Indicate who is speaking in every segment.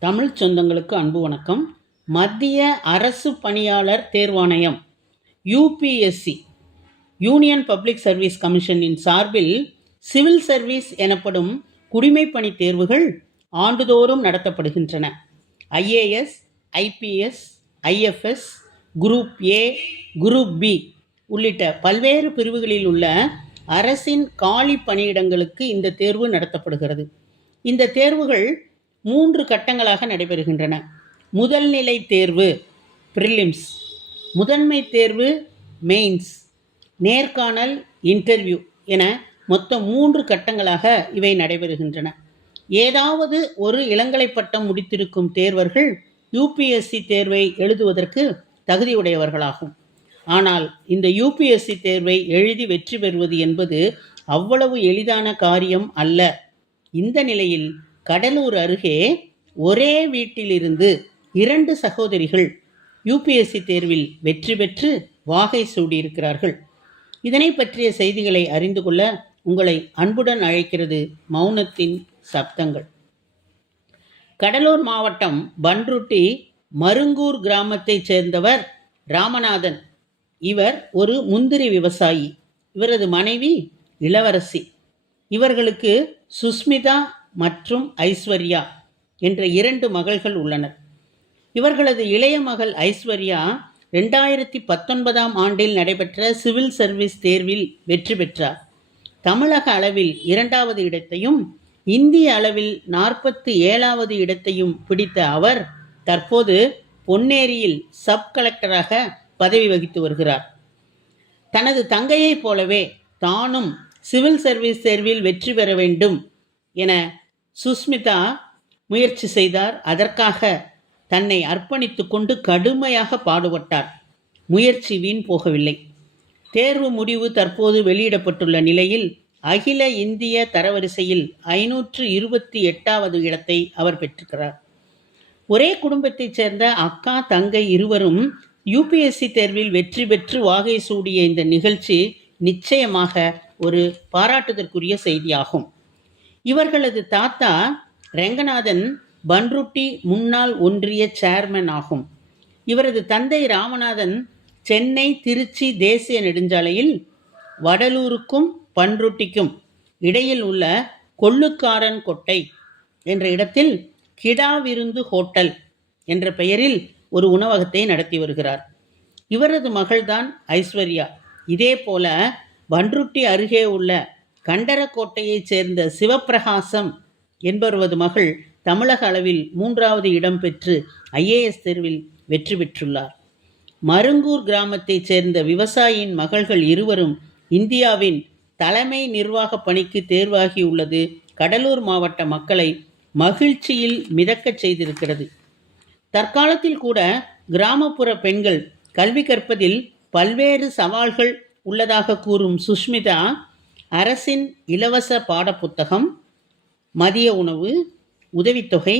Speaker 1: தமிழ் சொந்தங்களுக்கு அன்பு வணக்கம். மத்திய அரசு பணியாளர் தேர்வாணையம் யூபிஎஸ்சி யூனியன் பப்ளிக் சர்வீஸ் கமிஷனின் சார்பில் சிவில் சர்வீஸ் எனப்படும் குடிமைப்பணி தேர்வுகள் ஆண்டுதோறும் நடத்தப்படுகின்றன. IAS IPS IFS group A group B உள்ளிட்ட பல்வேறு பிரிவுகளில் உள்ள அரசின் காலி பணியிடங்களுக்கு இந்த தேர்வு நடத்தப்படுகிறது. இந்த தேர்வுகள் மூன்று கட்டங்களாக நடைபெறுகின்றன. முதல் நிலை தேர்வு ப்ரிலிம்ஸ் முதன்மை தேர்வு மெயின்ஸ் நேர்காணல் இன்டர்வியூ என மொத்தம் மூன்று கட்டங்களாக இவை நடைபெறுகின்றன. ஏதாவது ஒரு இளங்கலை பட்டம் முடித்திருக்கும் தேர்வர்கள் யூபிஎஸ்சி தேர்வை எழுதுவதற்கு தகுதியுடையவர்களாகும். ஆனால் இந்த யூபிஎஸ்சி தேர்வை எழுதி வெற்றி பெறுவது என்பது அவ்வளவு எளிதான காரியம் அல்ல. இந்த நிலையில் கடலூர் அருகே ஒரே வீட்டிலிருந்து இரண்டு சகோதரிகள் யூபிஎஸ்சி தேர்வில் வெற்றி பெற்று வாகை சூடியிருக்கிறார்கள். இதனை பற்றிய செய்திகளை அறிந்து கொள்ள உங்களை அன்புடன் அழைக்கிறது மௌனத்தின் சப்தங்கள். கடலூர் மாவட்டம் பன்ருட்டி மருங்கூர் கிராமத்தைச் சேர்ந்தவர் ராமநாதன். இவர் ஒரு முந்திரி விவசாயி. இவரது மனைவி இளவரசி. இவர்களுக்கு சுஸ்மிதா மற்றும் ஐஸ்வர்யா என்ற இரண்டு மகள்கள் உள்ளனர். இவர்களது இளைய மகள் ஐஸ்வர்யா ரெண்டாயிரத்தி பத்தொன்பதாம் ஆண்டில் நடைபெற்ற சிவில் சர்வீஸ் தேர்வில் வெற்றி பெற்றார். தமிழக அளவில் இரண்டாவது இடத்தையும் இந்திய அளவில் நாற்பத்தி ஏழாவது இடத்தையும் பிடித்த அவர் தற்போது பொன்னேரியில் சப் கலெக்டராக பதவி வகித்து வருகிறார். தனது தங்கையைப் போலவே தானும் சிவில் சர்வீஸ் தேர்வில் வெற்றி பெற வேண்டும் என சுஸ்மிதா முயற்சி செய்தார். அதற்காக தன்னை அர்ப்பணித்து கொண்டு கடுமையாக பாடுபட்டார். முயற்சி வீண் போகவில்லை. தேர்வு முடிவு தற்போது வெளியிடப்பட்டுள்ள நிலையில் அகில இந்திய தரவரிசையில் ஐநூற்று இருபத்தி எட்டாவது இடத்தை அவர் பெற்றிருக்கிறார். ஒரே குடும்பத்தைச் சேர்ந்த அக்கா தங்கை இருவரும் யூபிஎஸ்சி தேர்வில் வெற்றி பெற்று வாகை சூடிய இந்த நிகழ்ச்சி நிச்சயமாக ஒரு பாராட்டுதற்குரிய செய்தியாகும். இவர்களது தாத்தா ரெங்கநாதன் பன்ருட்டி முன்னாள் ஒன்றிய சேர்மன் ஆகும். இவரது தந்தை ராமநாதன் சென்னை திருச்சி தேசிய நெடுஞ்சாலையில் வடலூருக்கும் பன்ருட்டிக்கும் இடையில் உள்ள கொள்ளுக்காரன் கொட்டை என்ற இடத்தில் கிடா விருந்து ஹோட்டல் என்ற பெயரில் ஒரு உணவகத்தை நடத்தி வருகிறார். இவரது மகள்தான் ஐஸ்வர்யா. இதே போல பன்ருட்டி அருகே உள்ள கண்டரக்கோட்டையைச் சேர்ந்த சிவப்பிரகாசம் என்பவரது மகள் தமிழக அளவில் மூன்றாவது இடம் பெற்று ஐஏஎஸ் தேர்வில் வெற்றி பெற்றுள்ளார். மருங்கூர் கிராமத்தைச் சேர்ந்த விவசாயியின் மகள்கள் இருவரும் இந்தியாவின் தலைமை நிர்வாக பணிக்கு தேர்வாகியுள்ளது. கடலூர் மாவட்ட மக்களை மகிழ்ச்சியில் மிதக்கச் செய்திருக்கிறது. தற்காலத்தில் கூட கிராமப்புற பெண்கள் கல்வி கற்பதில் பல்வேறு சவால்கள் உள்ளதாக கூறும் சுஷ்மிதா அரசின் இலவச பாடப்புத்தகம் மதிய உணவு உதவித்தொகை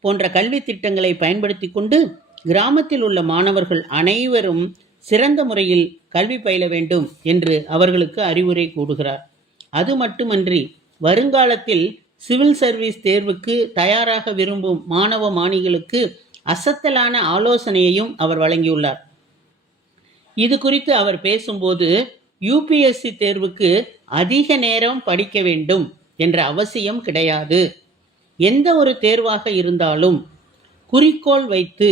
Speaker 1: போன்ற கல்வி திட்டங்களை பயன்படுத்தி கொண்டு கிராமத்தில் உள்ள மாணவர்கள் அனைவரும் சிறந்த முறையில் கல்வி பயில வேண்டும் என்று அவர்களுக்கு அறிவுரை கூடுகிறார் அது மட்டுமன்றி வருங்காலத்தில் சிவில் சர்வீஸ் தேர்வுக்கு தயாராக விரும்பும் மாணவ மாணிகளுக்கு அசத்தலான ஆலோசனையையும் அவர் வழங்கியுள்ளார். இது குறித்து அவர் பேசும்போது யூபிஎஸ்சி தேர்வுக்கு அதிக நேரம் படிக்க வேண்டும் என்ற அவசியம் கிடையாது. எந்த ஒரு தேர்வாக இருந்தாலும் குறிக்கோள் வைத்து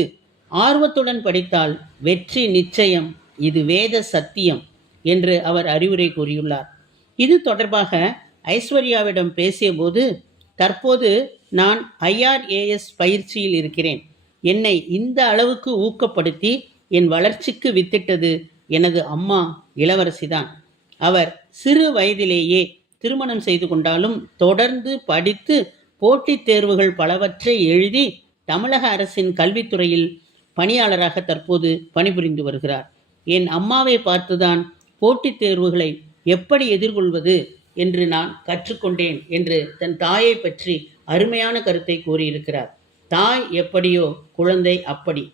Speaker 1: ஆர்வத்துடன் படித்தால் வெற்றி நிச்சயம் இது வேத சத்தியம் என்று அவர் அறிவுரை கூறியுள்ளார். இது தொடர்பாக ஐஸ்வர்யாவிடம் பேசியபோது தற்போது நான் ஐஆர்ஏஎஸ் பயிற்சியில் இருக்கிறேன். என்னை இந்த அளவுக்கு ஊக்கப்படுத்தி என் வளர்ச்சிக்கு வித்திட்டது எனது அம்மா இளவரசிதான். அவர் சிறு வயதிலேயே திருமணம் செய்து கொண்டாலும் தொடர்ந்து படித்து போட்டித் தேர்வுகள் பலவற்றை எழுதி தமிழக அரசின் கல்வித்துறையில் பணியாளராக தற்போது பணிபுரிந்து வருகிறார். என் அம்மாவை பார்த்துதான் போட்டித் தேர்வுகளை எப்படி எதிர்கொள்வது என்று நான் கற்றுக்கொண்டேன் என்று தன் தாயை பற்றி அருமையான கருத்தை கூறியிருக்கிறார். தாய் எப்படியோ குழந்தை அப்படி.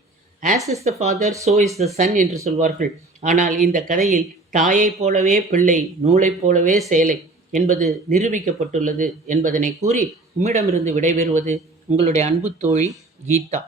Speaker 1: As is the father so is the son என்று சொல்வார்கள். ஆனால் இந்த கதையில் தாயைப் போலவே பிள்ளை நூலைப் போலவே சேலை என்பது நிரூபிக்கப்பட்டுள்ளது என்பதனை கூறி உம்மிடமிருந்து விடைபெறுவது உங்களுடைய அன்பு தோழி கீதா.